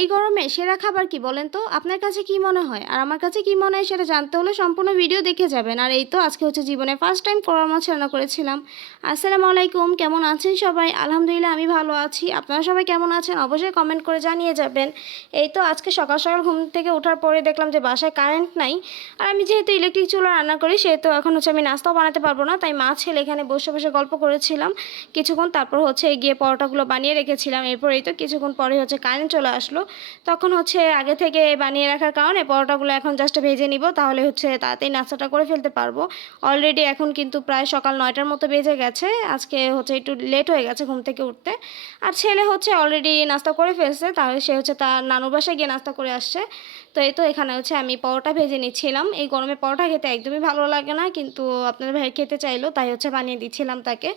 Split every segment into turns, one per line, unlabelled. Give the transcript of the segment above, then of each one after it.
এই গরমে সেরা খাবার কি বলেন তো? আপনার কাছে কি মনে হয়? আর আমার কাছে কি মনে হয় সেটা জানতে হলে সম্পূর্ণ ভিডিও দেখে যাবেন। আর এই তো আজকে হচ্ছে জীবনে ফার্স্ট টাইম কোরাল মাছ রান্না করেছিলাম। আসসালামু আলাইকুম, কেমন আছেন সবাই? আলহামদুলিল্লাহ, আমি ভালো আছি। আপনারা সবাই কেমন আছেন? অবশ্যই কমেন্ট করে জানিয়ে যাবেন। এই তো আজকে সকাল সকাল ঘুম থেকে ওঠার পরে দেখলাম যে বাসায় কারেন্ট নাই। আর আমি যেহেতু ইলেকট্রিক চুলা রান্না করি, সেহেতু এখন হচ্ছে আমি নাস্তাও বানাতে পারব না। তাই মা ছেলে এখানে বসে বসে গল্প করেছিলাম। কিছুক্ষণ তারপর হচ্ছে গিয়ে পরোটাগুলো বানিয়ে রেখেছিলাম। এরপর এই তো কিছুক্ষণ পরে হচ্ছে কারেন্ট চলে আসলো। তখন হচ্ছে আগে থেকে বানিয়ে রাখার কারণে পরোটাগুলো এখন জাস্ট ভেজে নিব, তাহলে হচ্ছে তাড়াতাড়ি নাস্তাটা করে ফেলতে পারব। অলরেডি এখন কিন্তু প্রায় সকাল নয়টার মতো বেজে গেছে, আজকে হচ্ছে একটু লেট হয়ে গেছে ঘুম থেকে উঠতে। আর ছেলে হচ্ছে অলরেডি নাস্তা করে ফেলছে, তাহলে সে হচ্ছে তার নানুর বাসায় গিয়ে নাস্তা করে আসছে। তো এই তো এখানে হচ্ছে আমি পরোটা ভেজে নিচ্ছিলাম। এই গরমে পরোটা খেতে একদমই ভালো লাগে না, কিন্তু আপনার ভাই খেতে চাইলো, তাই হচ্ছে বানিয়ে দিচ্ছিলাম তাকে।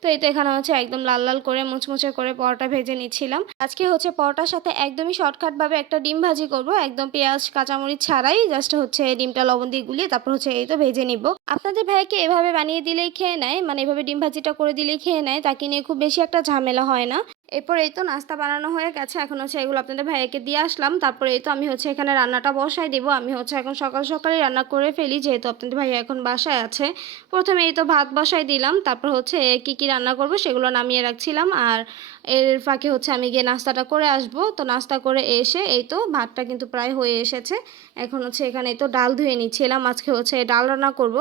তো এই তো এখানে হচ্ছে একদম লাল লাল করে, মুচমুচে করে পরোটা ভেজে নিচ্ছিলাম। আজকে হচ্ছে পরোটার সাথে একদমই শর্টকাটভাবে একটা ডিম ভাজি করব, একদম পেঁয়াজ, কাঁচামরিচ ছাড়াই জাস্ট হচ্ছে ডিমটা লবণ দিয়ে গুলিয়ে তারপর হচ্ছে এই তো ভেজে নিব। আপনাদের ভাইকে এভাবে বানিয়ে দিলেই খেয়ে নেয় মানে এভাবে ডিম ভাজিটা করে দিলেই খেয়ে নেয়, তাকে নিয়ে খুব বেশি একটা ঝামেলা হয় না। এরপর এই তো নাস্তা বানানো হয়ে গেছে। এখন হচ্ছে এগুলো আপনাদের ভাইয়াকে দিয়ে আসলাম। তারপরে এই তো আমি হচ্ছে এখানে রান্নাটা বসাই দিব। আমি হচ্ছে এখন সকাল সকালে রান্না করে ফেলি, যেহেতু আপনাদের ভাইয়া এখন বাসায় আছে। প্রথমে এই তো ভাত বসাই দিলাম। তারপর হচ্ছে কি কি রান্না করব সেগুলো নামিয়ে রাখছিলাম। আর এর ফাঁকে হচ্ছে আমি গিয়ে নাস্তাটা করে আসব। তো নাস্তা করে এসে এই তো ভাতটা কিন্তু প্রায় হয়ে এসেছে। এখন হচ্ছে এখানে তো ডাল ধুয়ে নিচ্ছিলাম। আজকে হচ্ছে ডাল রান্না করব।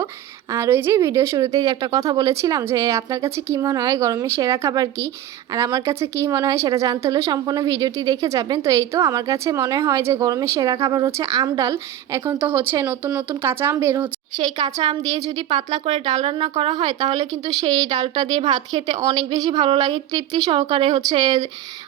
আর ওই যে ভিডিও শুরুতেই একটা কথা বলেছিলাম যে, আপনার কাছে কী মনে হয় গরমে সেরা খাবার কি? আর আমার কাছে কী মনে হয় সেটা জানতে হলে সম্পূর্ণ ভিডিওটি দেখে যাবেন। তো এই তো আমার কাছে মনে হয় যে গরমের সেরা খাবার হচ্ছে আম ডাল। এখন তো হচ্ছে নতুন নতুন কাঁচা আম বের হচ্ছে। সেই কাঁচা আম দিয়ে যদি পাতলা করে ডাল রান্না করা হয়, তাহলে কিন্তু সেই ডালটা দিয়ে ভাত খেতে অনেক বেশি ভালো লাগে। তৃপ্তি সহকারে হচ্ছে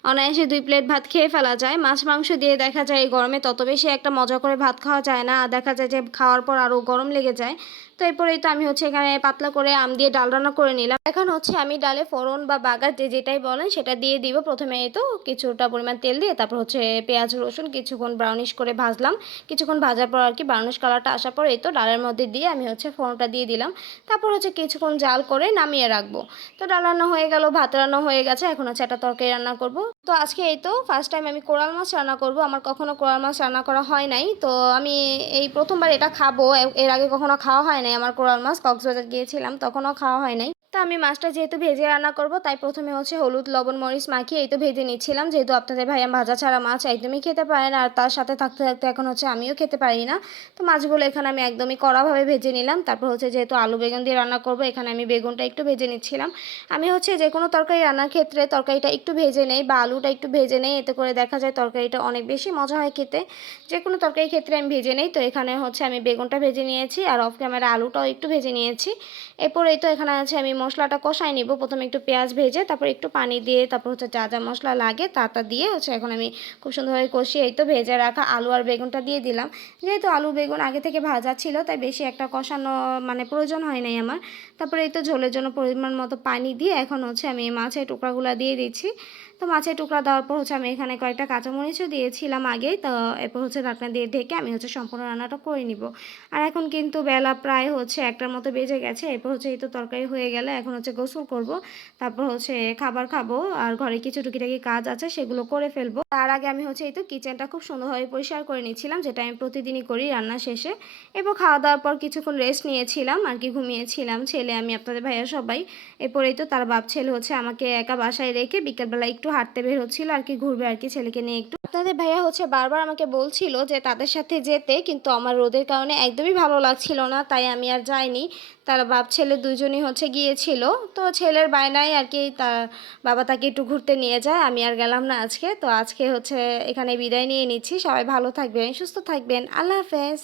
অনায়াসে দুই প্লেট ভাত খেয়ে ফেলা যায়। মাছ, মাংস দিয়ে দেখা যায় এই গরমে তত বেশি একটা মজা করে ভাত খাওয়া যায় না। আর দেখা যায় যে খাওয়ার পর আরও গরম লেগে যায়। তো এরপরেই তো আমি হচ্ছে এখানে পাতলা করে আম দিয়ে ডাল রান্না করে নিলাম। এখন হচ্ছে আমি ডালে ফোড়ন বা বাগার যে যেটাই বলেন, সেটা দিয়ে দিব। প্রথমে তো কিছুটা পরিমাণ তেল দিয়ে তারপর হচ্ছে পেঁয়াজ, রসুন, কিছুক্ষণ ব্রাউনিশ করে ভাজলাম। কিছুক্ষণ ভাজার পর আর কি ব্রাউনিশ কালারটা আসার পর এই তো ডালের মধ্যে দিয়ে আমি হচ্ছে ফোড়নটা দিয়ে দিলাম। তারপর হচ্ছে কিছুক্ষণ জাল করে নামিয়ে রাখব। তো ডাল রান্না হয়ে গেল, ভাত রান্না হয়ে গেছে, এখন হচ্ছে একটা তরকারি রান্না করব। তো আজকে এই তো ফার্স্ট টাইম আমি কোরাল মাছ রান্না করব। আমার কখনো কোরাল মাছ রান্না করা হয় নাই। তো আমি এই প্রথমবার এটা খাব। এর আগে কখনো খাওয়া হয় নাই আমার কোরাল মাছ, কক্সবাজার গিয়েছিলাম, তখনও খাওয়া হয় নাই। আমি মাছটা যেহেতু ভেজে রান্না করব, তাই প্রথমে হচ্ছে হলুদ, লবণ, মরিচ মাখিয়ে এই তো ভেজে নিচ্ছিলাম। যেহেতু আপনাদের ভাইয়া ভাজা ছাড়া মাছ একদমই খেতে পারেন আর তার সাথে থাকতে থাকতে এখন হচ্ছে আমিও খেতে পারি না। তো মাছগুলো এখানে আমি একদমই কড়াভাবে ভেজে নিলাম। তারপর হচ্ছে যেহেতু আলু বেগুন দিয়ে রান্না করব, এখানে আমি বেগুনটা একটু ভেজে নিচ্ছিলাম। আমি হচ্ছে যে কোনো তরকারি রান্নার ক্ষেত্রে তরকারিটা একটু ভেজে নেই বা আলুটা একটু ভেজে নেই, এতে করে দেখা যায় তরকারিটা অনেক বেশি মজা হয় খেতে। যে কোনো তরকারির ক্ষেত্রে আমি ভেজে নেই, তো এখানে হচ্ছে আমি বেগুনটা ভেজে নিয়েছি, আর অফ ক্যামেরা আলুটাও একটু ভেজে নিয়েছি। এরপর এই তো এখানে আছে আমি মশলাটা কষাই নিব। প্রথমে একটু পেঁয়াজ ভেজে, তারপর একটু পানি দিয়ে, তারপর হচ্ছে যা যা মশলা লাগে তা তা দিয়ে হচ্ছে এখন আমি খুব সুন্দরভাবে কষিয়ে এই তো ভেজে রাখা আলু আর বেগুনটা দিয়ে দিলাম। যেহেতু আলু, বেগুন আগে থেকে ভাজা ছিল, তাই বেশি একটা কষানো মানে প্রয়োজন হয় নাই আমার। তারপরে এই তো ঝোলের জন্য পরিমাণ মতো পানি দিয়ে এখন হচ্ছে আমি মাছের টুকরাগুলো দিয়ে দিচ্ছি। তো মাছের টুকরা দেওয়ার পর হচ্ছে আমি এখানে কয়েকটা কাঁচামরিচও দিয়েছিলাম আগেই। তো এরপর হচ্ছে ঢাকনা দিয়ে ঢেকে আমি হচ্ছে সম্পূর্ণ রান্নাটা করে নিব। আর এখন কিন্তু বেলা প্রায় হচ্ছে একটার মতো বেজে গেছে। এরপর হচ্ছে এই তো তরকারি হয়ে গেলে এখন হচ্ছে গোসল করব। তারপর হচ্ছে খাবার খাব আর ঘরে কিছু টুকিটাকি কাজ আছে সেগুলো করে ফেলব। তার আগে আমি হচ্ছে এই তো কিচেনটা খুব সুন্দরভাবে পরিষ্কার করে নিচ্ছিলাম যেটা আমি প্রতিদিনই করি রান্না শেষে। এরপর খাওয়া দাওয়ার পর কিছুক্ষণ রেস্ট নিয়েছিলাম, আর কি ঘুমিয়েছিলাম। ছেলে আমি আপনাদের ভাইয়া সবাই। এরপরেই তো তার বাপ ছেলে হচ্ছে আমাকে একা বাসায় রেখে বিকেলবেলা একটু হাঁটতে বের হচ্ছিল আর কি, ঘুরবে আর কি ছেলেকে নিয়ে একটু। আপনাদের ভাইয়া হচ্ছে বারবার আমাকে বলছিল যে তাদের সাথে যেতে, কিন্তু আমার রোদের কারণে একদমই ভালো লাগছিল না, তাই আমি আর যাইনি। তার বাপ ছেলে দুজনই হচ্ছে গিয়েছিল, তো ছেলের বায়নায় আর কি তার বাবা তাকে একটু ঘুরতে নিয়ে যায়, আমি আর গেলাম না আজকে। তো আজকে হচ্ছে এখানে বিদায় নিয়ে নিচ্ছি, সবাই ভালো থাকবেন, সুস্থ থাকবেন, আল্লাহ হাফেজ।